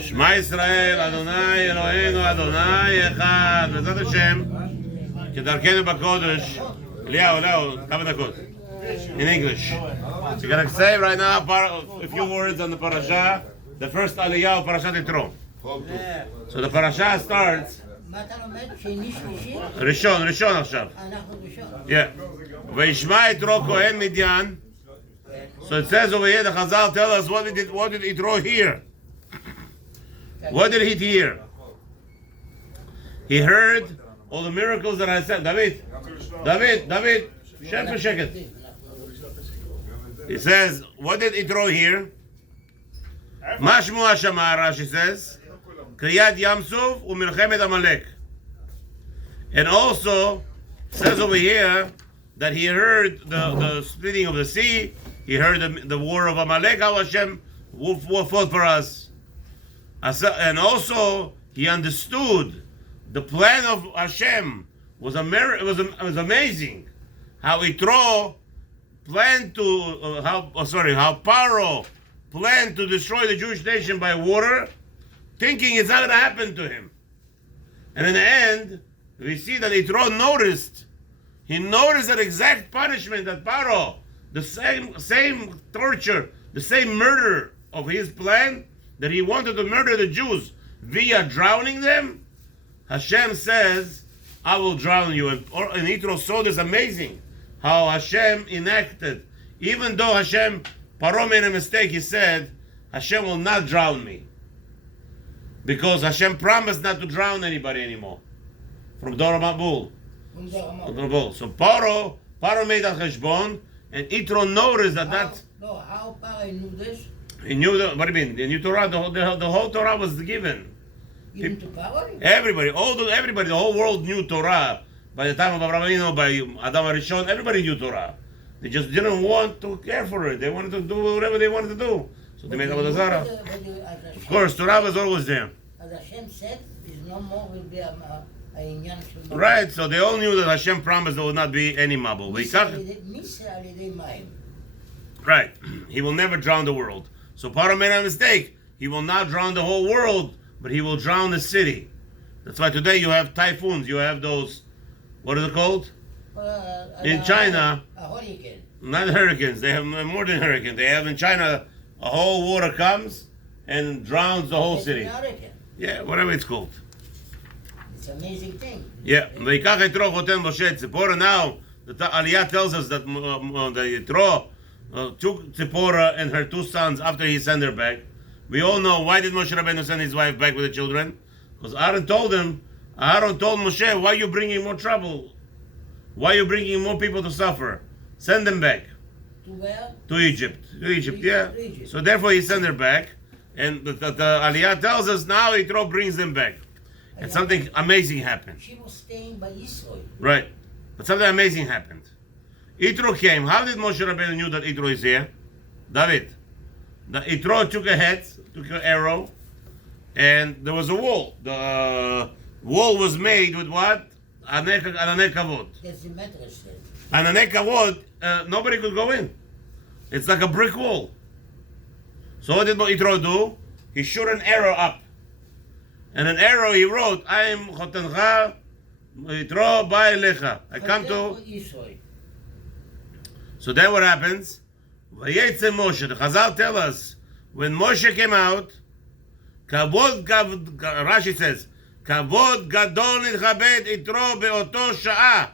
שמע ישראל, אדוני אלוהינו, אדוני אחד. בעזרת השם, כדרכנו בקודש. Aliya, כמה דקות. In English. So you're going to say right now a few words on the Parshat, the first Aliya of Parshat YItro. So the Parshat starts. ראשון עכשיו. Yeah. וישמע יתרו כהן מדיין. So it says over here, the Chazal tell us what did Yitro hear? What did he hear? He heard all the miracles that I said. David, sheket. He says, what did Yitro hear? Mashmu Hashama, Rashi says, Kriyat Yamsuf u'Milchemet Amalek. And also, says over here that he heard the splitting of the sea. He heard the war of Amalek, how Hashem fought for us. And also, he understood the plan of Hashem was it was amazing. How Yitro planned to, how Paro planned to destroy the Jewish nation by water, thinking it's not going to happen to him. And in the end, we see that Yitro noticed that exact punishment that Paro, the same torture, the same murder of his plan, that he wanted to murder the Jews via drowning them. Hashem says, I will drown you. And Yitro saw this amazing, how Hashem enacted. Even though Paro made a mistake, he said, Hashem will not drown me. Because Hashem promised not to drown anybody anymore. From Dor Mabul. So Paro made that cheshbon, and Yitro noticed that that's... No, how Paro knew this? He knew what do you mean? The new Torah, the whole Torah was given. Even to Paro? Everybody, the whole world knew Torah. By the time of Avraham, by Adam Arishon, everybody knew Torah. They just didn't want to care for it. They wanted to do whatever they wanted to do. So they made Avodah Zarah. Of course, Torah was always there. As Hashem said, there's no more will be a right, so they all knew that Hashem promised there would not be any Mabul. Right, he will never drown the world. So Paro made a mistake. He will not drown the whole world, but he will drown the city. That's why today you have typhoons. You have those, what are they called? In China, not hurricanes. They have more than hurricanes. They have in China, a whole water comes and drowns the whole city. Yeah, whatever it's called. It's an amazing thing. Yeah. Now, the Aliya tells us that Yitro took Tzipporah and her two sons after he sent her back. We all know, why did Moshe Rabbeinu send his wife back with the children? Because Aaron told Moshe, why are you bringing more trouble? Why are you bringing more people to suffer? Send them back. To where? To Egypt. Yeah. So therefore he sent her back. And the Aliya tells us now Yitro brings them back. And something amazing happened. She was staying by Israel. Right. But something amazing happened. Yitro came. How did Moshe Rabbeinu knew that Yitro is here? David. Yitro took an arrow, and there was a wall. The wall was made with what? Ananei kavod. That's the madrash. Ananei kavod, nobody could go in. It's like a brick wall. So what did Yitro do? He shot an arrow up. And an arrow he wrote, I am Chotancha Yitro ba elecha. I come to... So then what happens? Vayetze Moshe. The Chazal tell us, when Moshe came out, Rashi says, Kavod gadol nitchabed Yitro beoto sha'ah.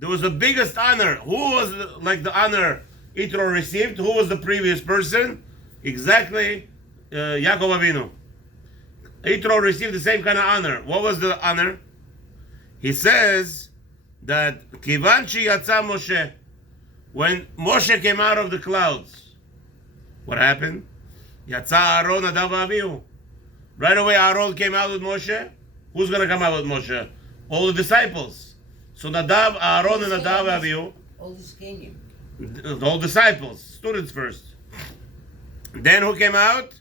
There was the biggest honor. Who was like the honor Yitro received? Who was the previous person? Exactly, Yaakov Avinu. Yitro received the same kind of honor. What was the honor? He says that Kivan yatsa Moshe, when Moshe came out of the clouds, what happened? Yatsa Aaron Nadav Avihu. Right away Aaron came out with Moshe. Who's going to come out with Moshe? All the disciples. So Nadav, Aaron and Nadav Avihu. All this came. All disciples, students first. Then who came out?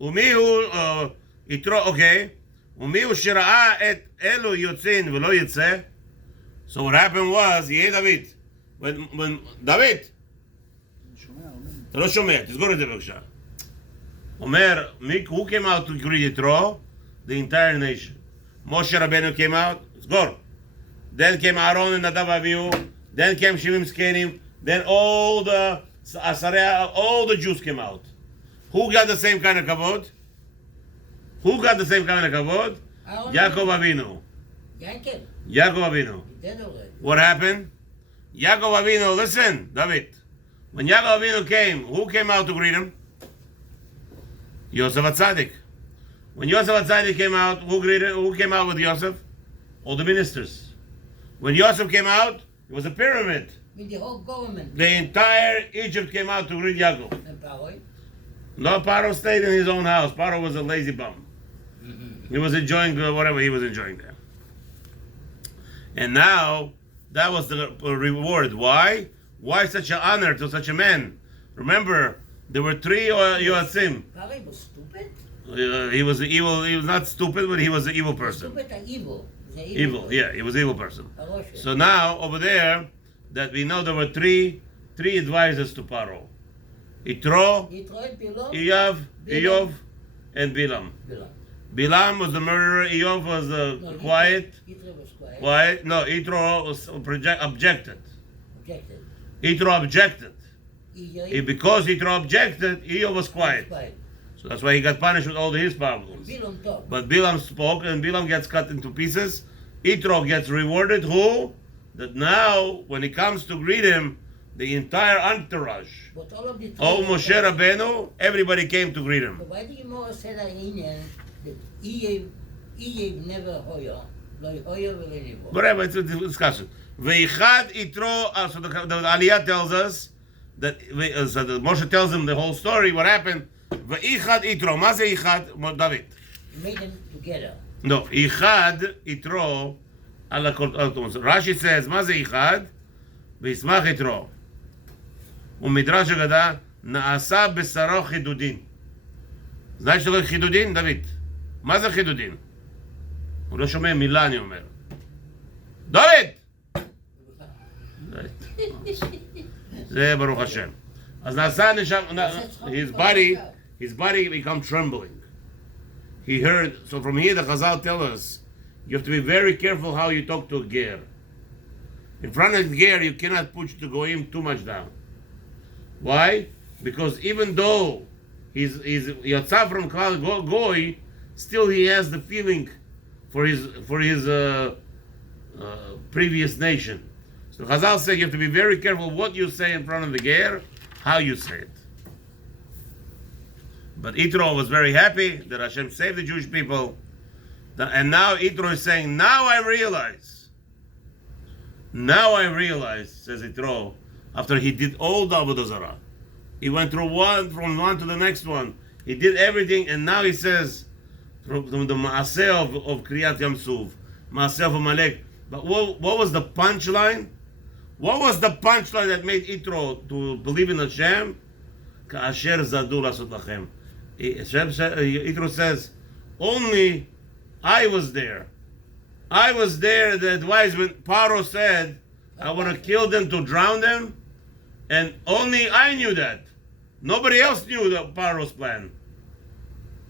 Umihu Yitro, okay. Umihu shira'a et elu yotzin v'lo yitzeh. So what happened was, David, when David, אתה לא שומע, תסגור את זה בבקשה. Omer, who came out to greet Yitro? The entire nation. Moshe Rabbeinu came out. It's gone. Then came Aaron and Nadav Avihu. Then came Shivim Zkenim. Then all the Jews came out. Who got the same kind of kavod? Who got the same kind of kavod? Yaakov Avinu. Yaakov Avinu. What happened? Yaakov Avinu, listen, David. When Yaakov Avinu came, who came out to greet him? Yosef HaTzadik. When Yosef HaTzadik came out, who came out with Yosef? All the ministers. When Yosef came out, it was a pyramid. With the whole government. The entire Egypt came out to greet Yaakov. And Paro? No, Paro stayed in his own house. Paro was a lazy bum. He was enjoying whatever he was enjoying there. And now, that was the reward. Why? Why such an honor to such a man? Remember, there were 3 Yoatzim. Paro was stupid? He was evil. He was not stupid, but he was an evil person. Stupid and evil. Evil, yeah, he was an evil person. LaHaShem. So now, over there, that we know there were three advisors to Paro. YItro, Eov, and Bilam. Bilam was the murderer. Eov was quiet. YItro was quiet. Quiet. No, YItro was objected. YItro objected. Because YItro objected, Eov was quiet. So that's why he got punished with all his problems. Bilam talked. But Bilam spoke, and Bilam gets cut into pieces. YItro gets rewarded. Who? That now, when he comes to greet him, the entire entourage, But all of the Moshe Rabbeinu, everybody came to greet him. But why do you more say that that Eyev never hoya, like hoya will anymore? Whatever, it's a discussion. Veichad YItro, so the Aliya tells us that, so the Moshe tells him the whole story, what happened. Veichad YItro, ma ze Ichad, David? He made them together. No, Ichad YItro, Rashi says, מה זה איחד? וישמח יתרו. ומדרש אגדה, נעשה בשרו חידודין. знаешь, что такое חידודין, דוד? מה זה חידודין? הוא לא שומע מילה, אני אומר. דוד! זה ברוך השם. אז נעשה נשם, his body become trembling. He heard, so from here the Chazal tell us, you have to be very careful how you talk to a ger. In front of the ger, you cannot push the goyim too much down. Why? Because even though he's yatsa from Klal Goy, still he has the feeling for his previous nation. So Chazal say you have to be very careful what you say in front of the ger, how you say it. But YItro was very happy that Hashem saved the Jewish people. And now YItro is saying, now I realize, says YItro, after he did all the Avodah Zarah. He went through from one to the next one. He did everything, and now he says, from the Maaseh of Kriyat Yam Suf, Maaseh of Amalek. But what was the punchline? What was the punchline that made YItro to believe in Hashem? Ka'asher zadu lasot lachem. YItro says, only I was there. I was there, the advisement. Paro said, I want to kill them to drown them. And only I knew that. Nobody else knew the Paro's plan.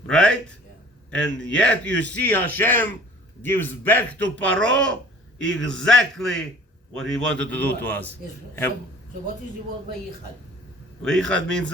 Right? Yeah. And yet you see Hashem gives back to Paro exactly what he wanted to do to us. Yes. So what is the word Vayichad? Vayichad means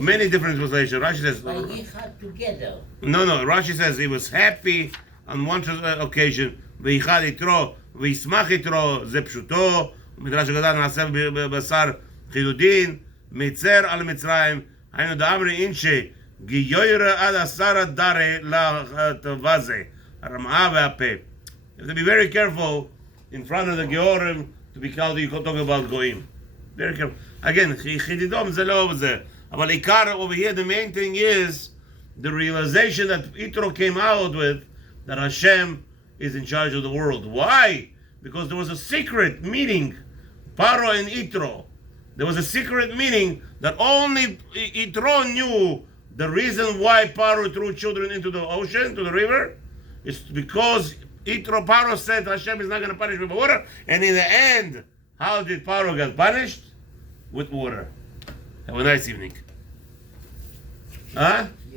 many different translations. Rashi says Vayichad together. No. Rashi says he was happy on one occasion. Vayichad YItro, וישמח YItro, זה פשוטו. מדרש הגדה נעשה בשר חידודין, מצר על מצרים. היינו דאמרי אינשי, גיוירה עד עשר הדרי לטבזה, הרמאה והפה. You have to be very careful in front of the Georim to be called, you talk about Goyim. Very careful. Again, חידידום זה לא זה. אבל עיקר over here, the main thing is the realization that YItro came out with, that Hashem is in charge of the world. Why? Because there was a secret meeting, Paro and YItro. There was a secret meeting that only YItro knew. The reason why Paro threw children into the ocean, to the river, is because Paro said Hashem is not going to punish with water. And in the end, how did Paro get punished? With water. Have a nice evening. אה? Yeah.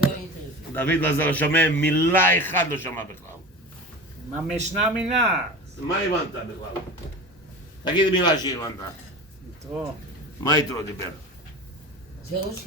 Very interesting. דוד לזר שומע מילה אחד לא שמע בכלל. מה משנה מינה? מה הבנת בכלל? תגיד מילה שהבנת. יתרו. מה יתרו דיבר? זה לא